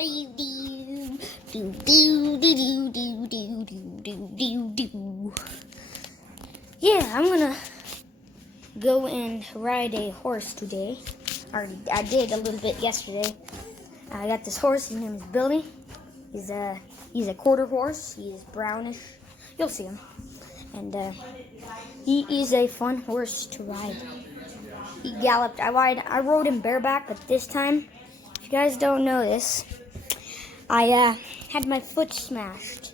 Yeah, I'm gonna go and ride a horse today. Or I did a little bit yesterday. I got this horse. His name is Billy. He's a quarter horse. He's brownish. You'll see him. And he is a fun horse to ride. He galloped. I rode him bareback, but this time, if you guys don't know this, I had my foot smashed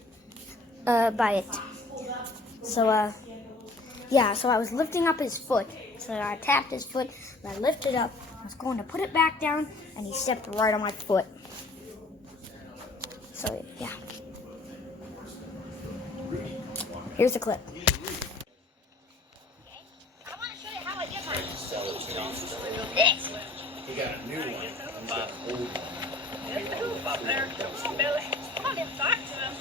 by it. So yeah, so I was lifting up his foot. So I tapped his foot, and I lifted up. I was going to put it back down, and he stepped right on my foot. So yeah. Here's the clip. I want to show you how I get mine. He got a new one. He's got an old one. There's the hoop up there. Come on, Billy. Come on in, talk to him.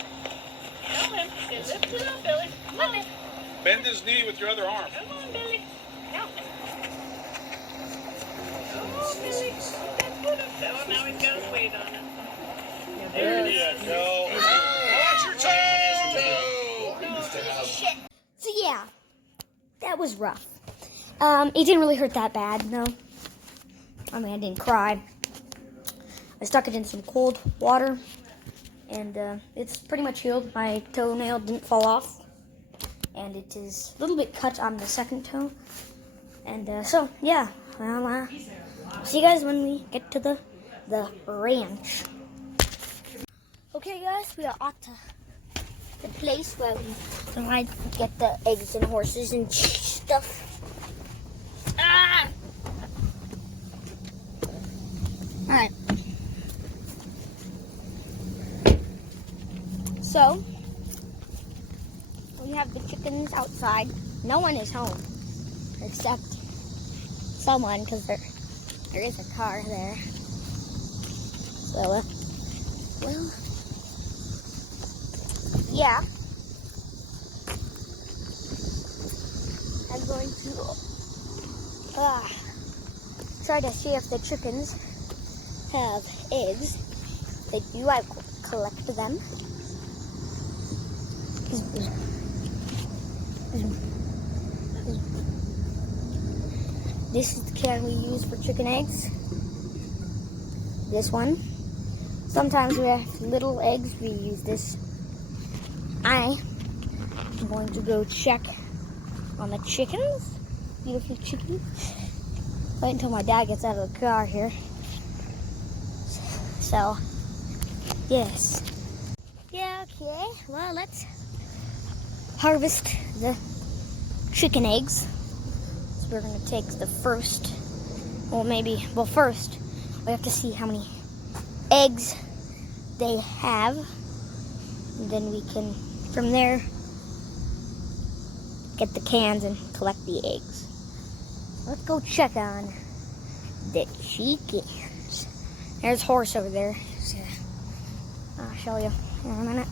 Tell him. Okay, lift it up, Billy. Come on in. Bend his knee with your other arm. Come on, Billy. Now. Come on, Billy. Put that foot up there. Oh, now he's got his weight on it. Yeah, there it is. You go. Watch your toe! Shit. So yeah, that was rough. It didn't really hurt that bad, no. I mean, I didn't cry. I stuck it in some cold water, and it's pretty much healed. My toenail didn't fall off, and it is a little bit cut on the second toe. And so, yeah, well, see you guys when we get to the ranch. Okay, guys, we are at the place where we get the eggs and horses and stuff. Ah! Alright. So, we have the chickens outside. No one is home except someone, because there is a car there. So, well, yeah. I'm going to try to see if the chickens have eggs. If they do, I collect them. This is the can we use for chicken eggs. This one. Sometimes we have little eggs, we use this. I'm going to go check on the chickens. Beautiful chickens. Wait until my dad gets out of the car here. So, yes. Yeah, okay. Well, let's harvest the chicken eggs. So we're going to take the first, first we have to see how many eggs they have. And then we can, from there, get the cans and collect the eggs. Let's go check on the chickens. There's a horse over there. So, I'll show you in a minute.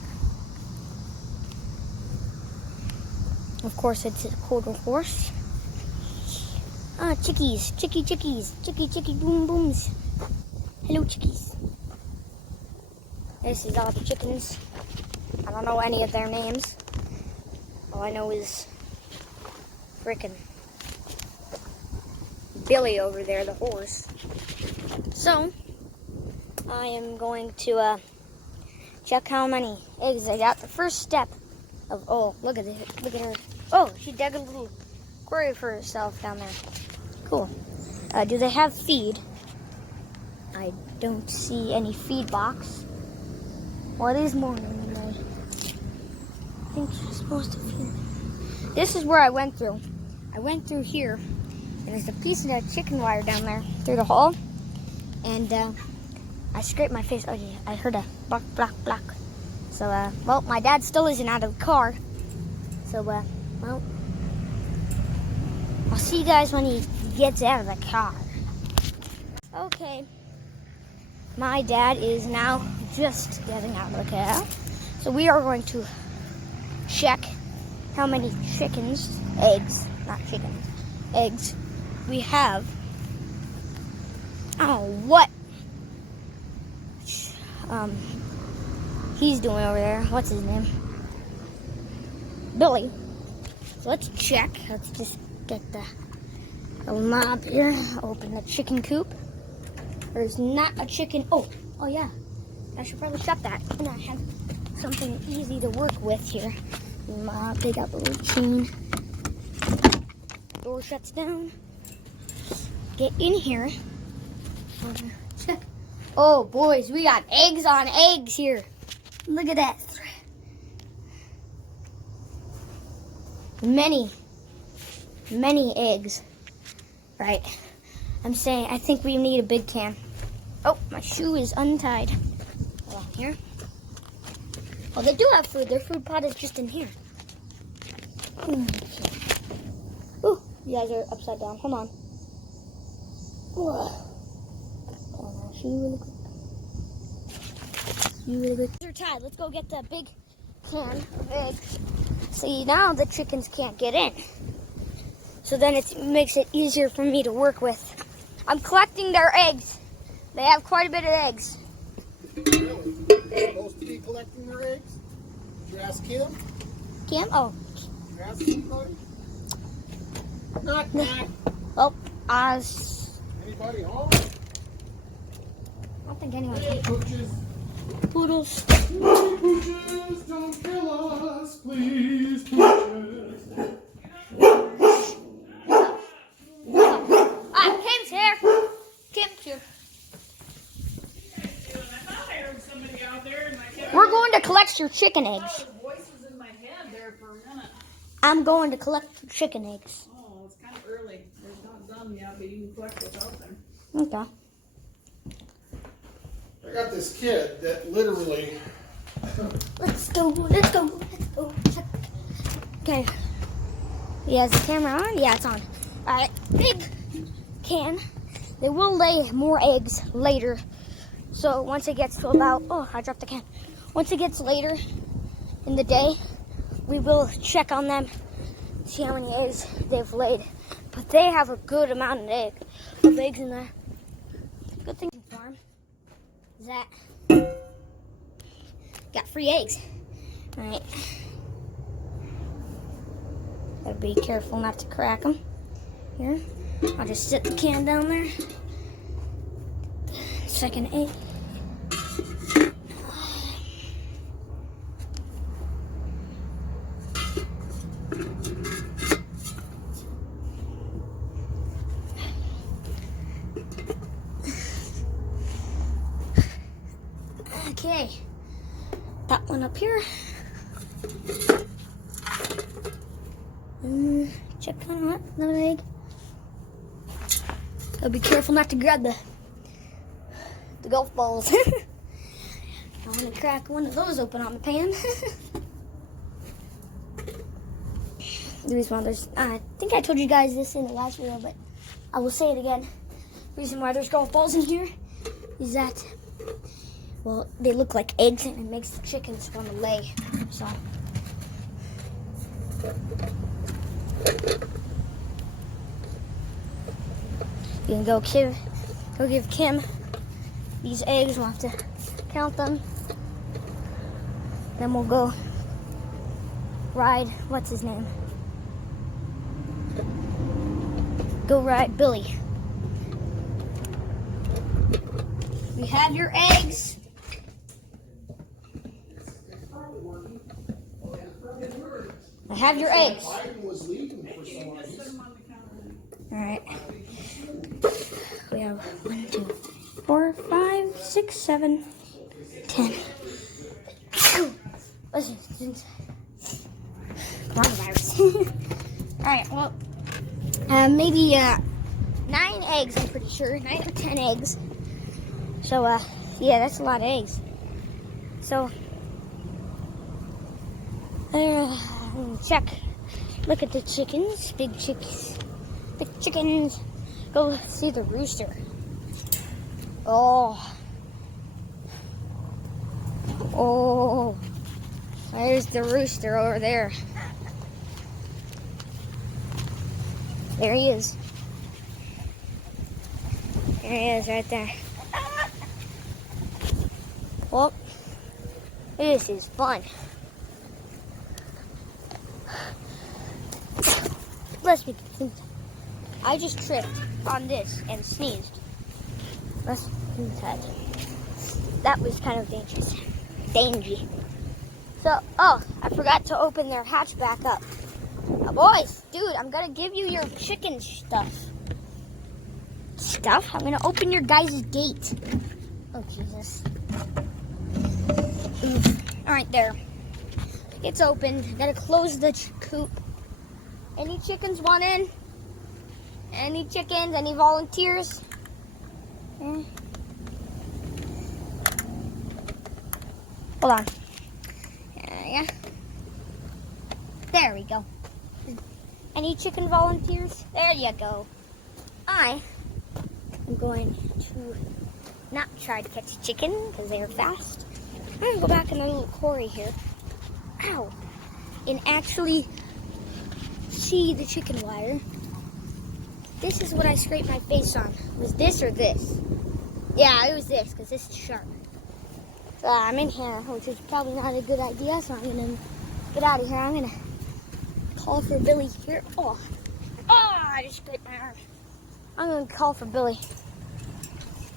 Of course, it's a quarter horse. Chickies, chicky boom booms. Hello, chickies. This is all the chickens. I don't know any of their names. All I know is frickin' Billy over there, the horse. So, I am going to check how many eggs I got. The first step of, oh, look at it, look at her. Oh, she dug a little grave for herself down there. Cool. Do they have feed? I don't see any feed box. Well, it is morning anyway. I think she's supposed to feed me. This is where I went through. I went through here, and there's a piece of that chicken wire down there through the hole. And I scraped my face. Oh, yeah, I heard a block, block, block. So, well, my dad still isn't out of the car. So, well, I'll see you guys when he gets out of the car. Okay. My dad is now just getting out of the car. So we are going to check how many eggs we have. Oh, what? he's doing over there. What's his name? Billy. So let's check. Let's just get the mob here. Open the chicken coop. There's not a chicken. Oh yeah. I should probably shut that. And I have something easy to work with here. Mob, they got the little chain. Door shuts down. Get in here. Check. Oh, boys, we got eggs on eggs here. Look at that. Many eggs. Right. I'm saying, I think we need a big can. Oh, my shoe is untied. Hold on here. Oh, they do have food. Their food pot is just in here. Ooh, you guys are upside down. Hold on. Shoe really quick. Shoe really quick. They're tied. Let's go get the big can of eggs. See, now the chickens can't get in. So then it makes it easier for me to work with. I'm collecting their eggs. They have quite a bit of eggs. Really? They're supposed to be collecting their eggs? Did you ask him? Kim? Oh. Did you ask anybody? Knock, knock. Oh, Anybody home? I don't think anyone's Hey, pooches. Poodles. Pooches, don't kill us, please, pooches. Kim's here. Kim's here. I thought I heard somebody out there and I kept We're going to collect your chicken eggs. the voices in my head there for a minute. I'm going to collect your chicken eggs. Oh, it's kind of early. They're not done yet, but you can collect without them. Okay. I got this kid that literally. Let's go. Okay. Yeah, is the camera on? Yeah, it's on. Alright, big can. They will lay more eggs later. So once it gets to about, oh, I dropped the can. Once it gets later in the day, we will check on them, see how many eggs they've laid. But they have a good amount of eggs in there. Good thing farm is that got free eggs. All right. Gotta be careful not to crack them. Here, I'll just sit the can down there. Second egg. Okay, that one up here. Check on what? Another egg. Gotta be careful not to grab the golf balls. I want to crack one of those open on the pan. The reason why there's, I think I told you guys this in the last video, but I will say it again. The reason why there's golf balls in here is that, well, they look like eggs and it makes the chickens want to lay. So. You can go give Kim these eggs. We'll have to count them. Then we'll go ride, what's his name? Go ride Billy. We have your eggs. I have your eggs. Biden was leaving for some reason. All right. We have 1, 2, 4, 5, 6, 7, 10. Listen, coronavirus. All right. Well, maybe 9 eggs. I'm pretty sure 9 or 10 eggs. So yeah, that's a lot of eggs. So check. Look at the chickens. Big chicks. The chickens. Go see the rooster. Oh. There's the rooster over there. There he is. There he is right there. Well, this is fun. Let's be. I just tripped on this and sneezed. Let's inside. That was kind of dangerous. Dangy. So, oh, I forgot to open their hatch back up. Boys, dude, I'm gonna give you your chicken stuff. I'm gonna open your guys' gate. Oh, Jesus. Alright, there. It's opened. Gotta close the coop. Any chickens want in? Any chickens? Any volunteers? Hold on. Yeah. There we go. Any chicken volunteers? There you go. I am going to not try to catch a chicken because they are fast. I'm going to go back in the little quarry here. Ow. And actually see the chicken wire. This is what I scraped my face on. Was this or this? Yeah, it was this because this is sharp. So I'm in here, which is probably not a good idea, so I'm going to get out of here. I'm going to call for Billy here. Oh, I just scraped my arm. I'm going to call for Billy.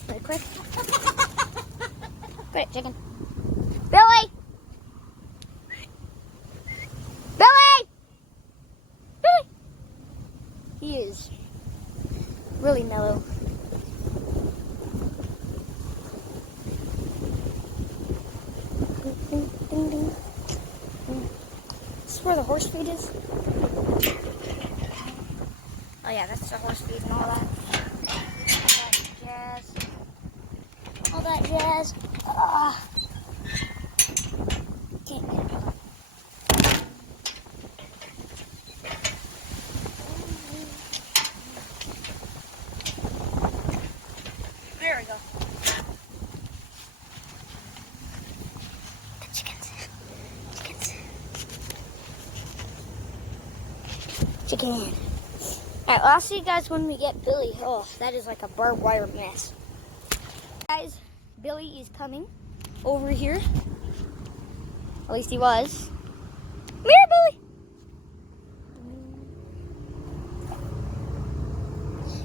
Right quick. Great, chicken. Billy! Billy! Billy! He is really mellow. Ding, ding, ding. This is where the horse feed is. Oh yeah, that's the horse feed and all that. All that jazz. Can't get it. There we go. The chickens. Chicken. Alright, well, I'll see you guys when we get Billy. Oh, that is like a barbed wire mess. Guys, Billy is coming over here. At least he was. Come here, Billy.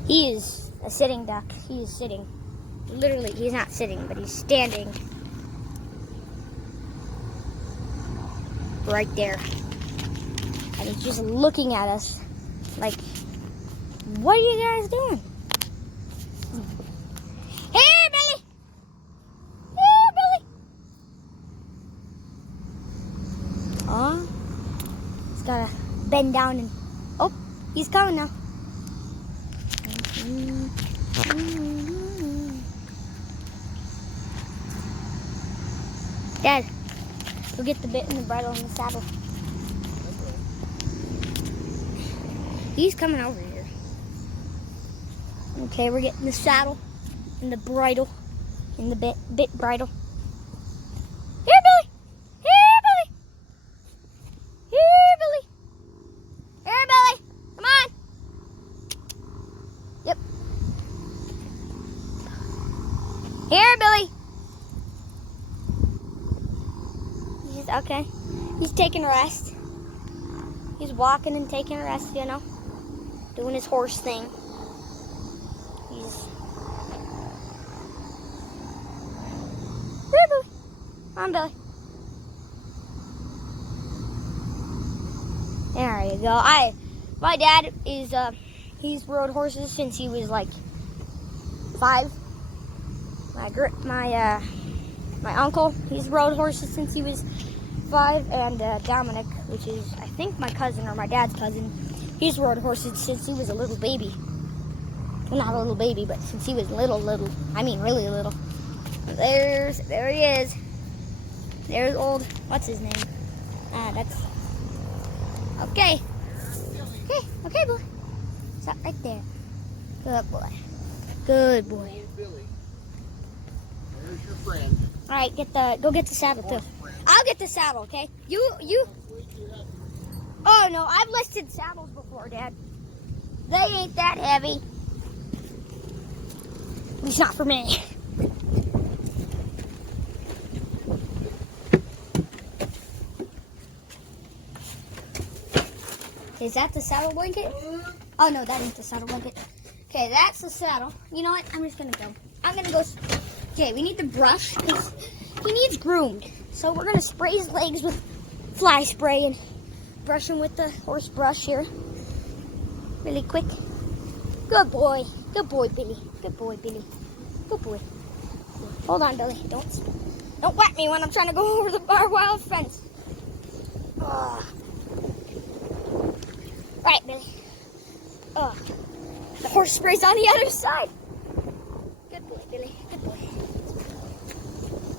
He is a sitting duck. He is sitting. Literally, he's not sitting, but he's standing right there. And he's just looking at us like, what are you guys doing? Here, Billy! Here, Billy! Oh, he's gotta bend down and, oh, he's coming now. Dad, go get the bit and the bridle and the saddle. He's coming over here. Okay, we're getting the saddle and the bridle and the bit bridle. Here, Billy! Here, Billy! Here, Billy! Here, Billy! Come on! Yep. Here, Billy! Okay. He's taking a rest. He's walking and taking a rest, you know. Doing his horse thing. He's... Here, Billy. Come on, Billy. There you go. My dad is, he's rode horses since he was like 5. My uncle, he's rode horses since he was 5, and Dominic, which is, I think, my cousin or my dad's cousin, he's rode horses since he was a little baby. Well, not a little baby, but since he was little. I mean, really little. There he is. There's old, what's his name? That's, okay. Okay, boy. Stop right there. Good boy. Good boy. Billy, there's your friend. All right, go get the saddle too. I'll get the saddle, okay? You. Oh no, I've listed saddles before, Dad. They ain't that heavy. At least not for me. Is that the saddle blanket? Oh no, that ain't the saddle blanket. Okay, that's the saddle. You know what? I'm just gonna go. I'm gonna go. Okay, we need the brush because he needs groomed. So we're gonna spray his legs with fly spray and brush him with the horse brush here. Really quick. Good boy. Good boy, Billy. Good boy, Billy. Good boy. Hold on, Billy. Don't whack me when I'm trying to go over the barbed wire fence. Right, Billy. The horse spray's on the other side. Good boy, Billy. Good boy.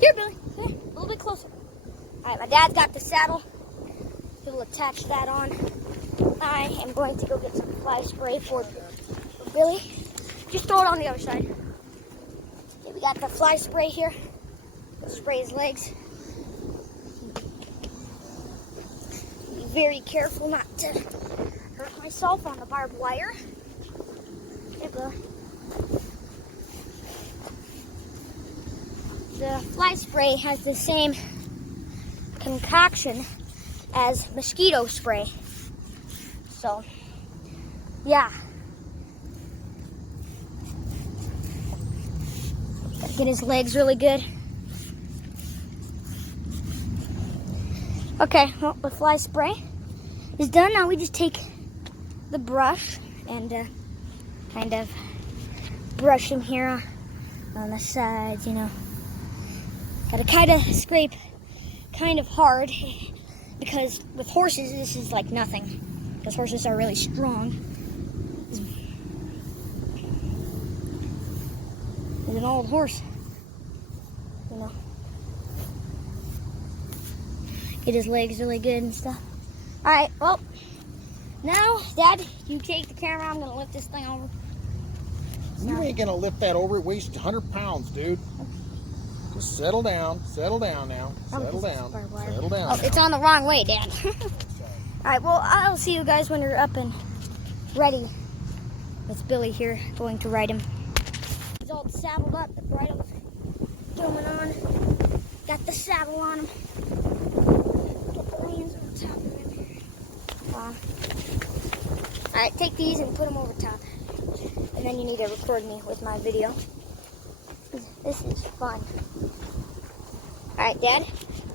Here, Billy. Here, a little bit closer. All right, my dad's got the saddle. He'll attach that on. I am going to go get some fly spray for Billy. Just throw it on the other side. Okay, we got the fly spray here. We'll spray his legs. Be very careful not to hurt myself on the barbed wire. Okay, Billy. The fly spray has the same concoction as mosquito spray. So, yeah. Gotta get his legs really good. Okay, well, the fly spray is done. Now we just take the brush and kind of brush him here on the sides, you know. Gotta kind of scrape kind of hard because with horses this is like nothing because horses are really strong. He's an old horse, you know. Get his legs really good and stuff. All right, well, now, Dad, you take the camera. I'm gonna lift this thing over. You ain't gonna lift that over. It weighs 100 pounds, dude. Just settle down now. Settle down. Settle down. Oh, it's on the wrong way, Dad. All right, well, I'll see you guys when you're up and ready. With Billy here going to ride him. He's all saddled up. The bridle's going on. Got the saddle on him. Get the reins over top of him here. All right, take these and put them over top. And then you need to record me with my video. This is fun. Alright, Dad,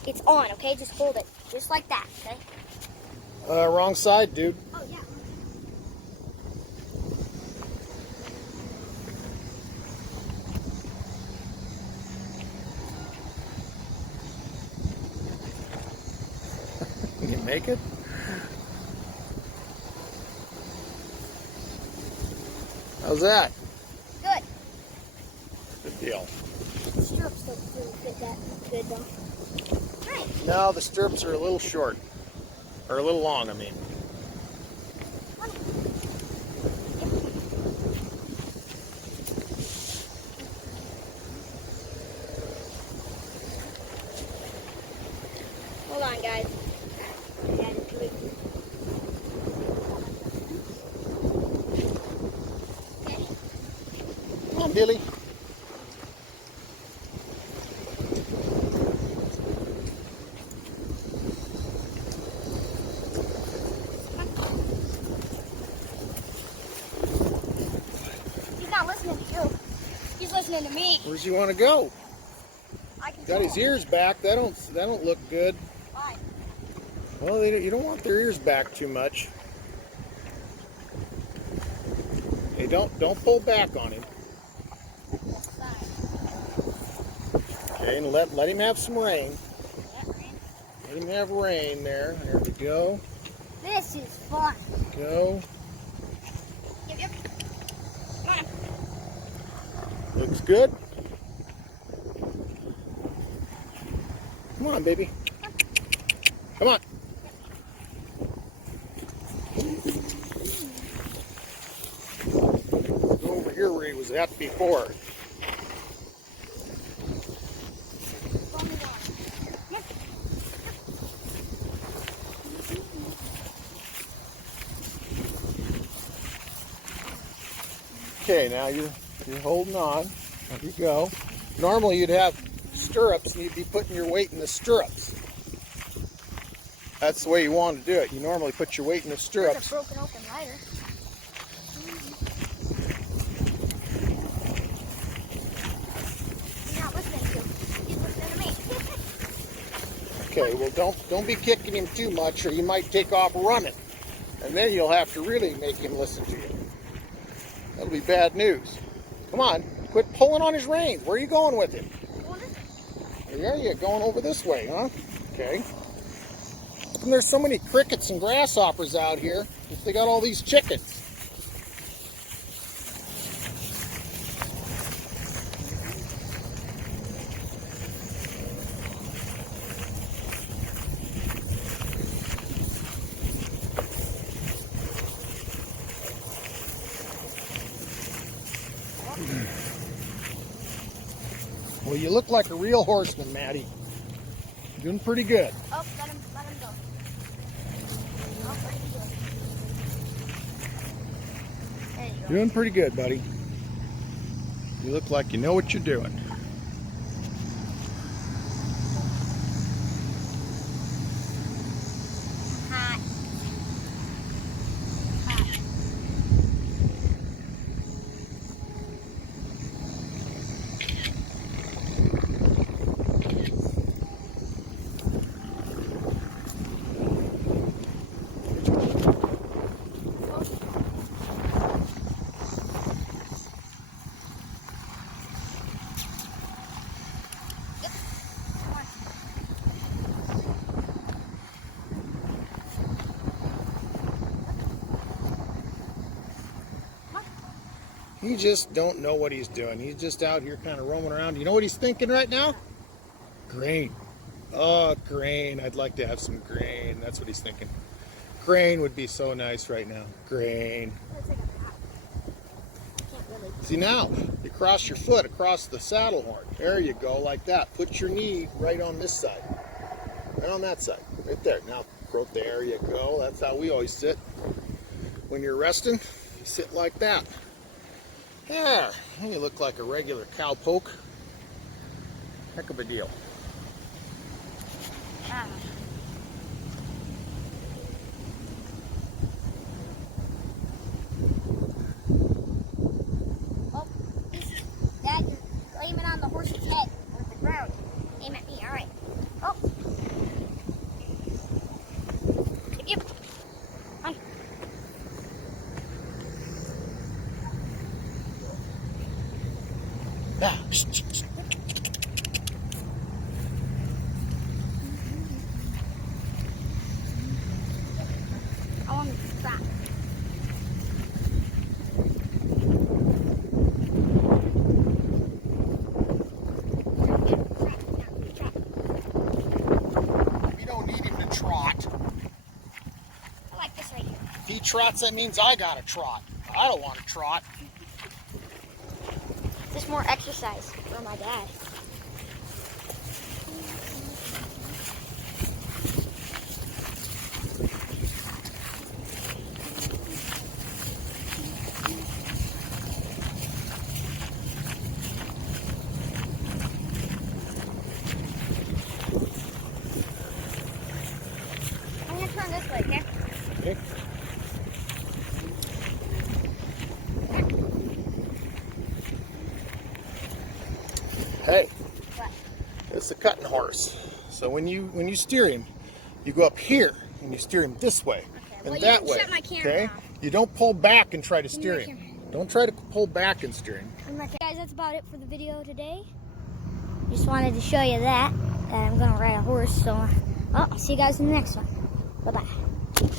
it's on, okay? Just hold it. Just like that, okay? Wrong side, dude. Oh, yeah. Can you make it? How's that? Good. Good deal. The stirrups don't really fit that good, though. Right. No, the stirrups are a little short. Or a little long, I mean. Hold on, guys. Okay. Come on, Billy. He's not listening to you. He's listening to me. Where's he want to go? I can Got his ears back. That don't look good. Why? Well, you don't want their ears back too much. Hey, don't pull back on him. Okay, and let him have some rain. Let him have rain there. There we go. This is fun. Go. Yep. Come on. Looks good. Come on, baby. Come on. Let's go over here where he was at before. Okay, now you're holding on. There you go. Normally you'd have stirrups and you'd be putting your weight in the stirrups. That's the way you want to do it. You normally put your weight in the There's a stirrups. broken open rider. He's not listening to. He's listening to me. Okay, well don't be kicking him too much or you might take off running. And then you'll have to really make him listen to you. That'll be bad news. Come on, quit pulling on his reins. Where are you going with him? There you going over this way, huh? Okay. And there's so many crickets and grasshoppers out here. If they got all these chickens. Well, you look like a real horseman, Maddie. Doing pretty good. Oh, let him go. Oh, what did he do? There you go. Doing pretty good, buddy. You look like you know what you're doing. Hot. He just don't know what he's doing. He's just out here kind of roaming around. You know what he's thinking right now? Grain. Oh, grain. I'd like to have some grain. That's what he's thinking. Grain would be so nice right now. Grain. Looks like a pot. Can't really. See now, you cross your foot across the saddle horn. There you go, like that. Put your knee right on this side. Right on that side. Right there. Now, there you go. That's how we always sit. When you're resting, you sit like that. Yeah, you look like a regular cowpoke. Heck of a deal. Oh, Dad, you're aiming on the horse's head with the ground. Aim at me, all right. Oh. Yep. On. Ah, I want to stop. you don't need him to trot. I like this right here. If he trots, that means I gotta trot. I don't want to trot. Just more exercise for my dad. I'm gonna turn this way, okay? Okay. Hey, What? it's a cutting horse. So when you steer him, you go up here and you steer him this way and well, you that didn't way. shut my camera Okay? off. You don't pull back and try to steer my him. camera. Don't try to pull back and steer him. Guys, that's about it for the video today. Just wanted to show you that I'm gonna ride a horse. So, well, I'll see you guys in the next one. Bye bye.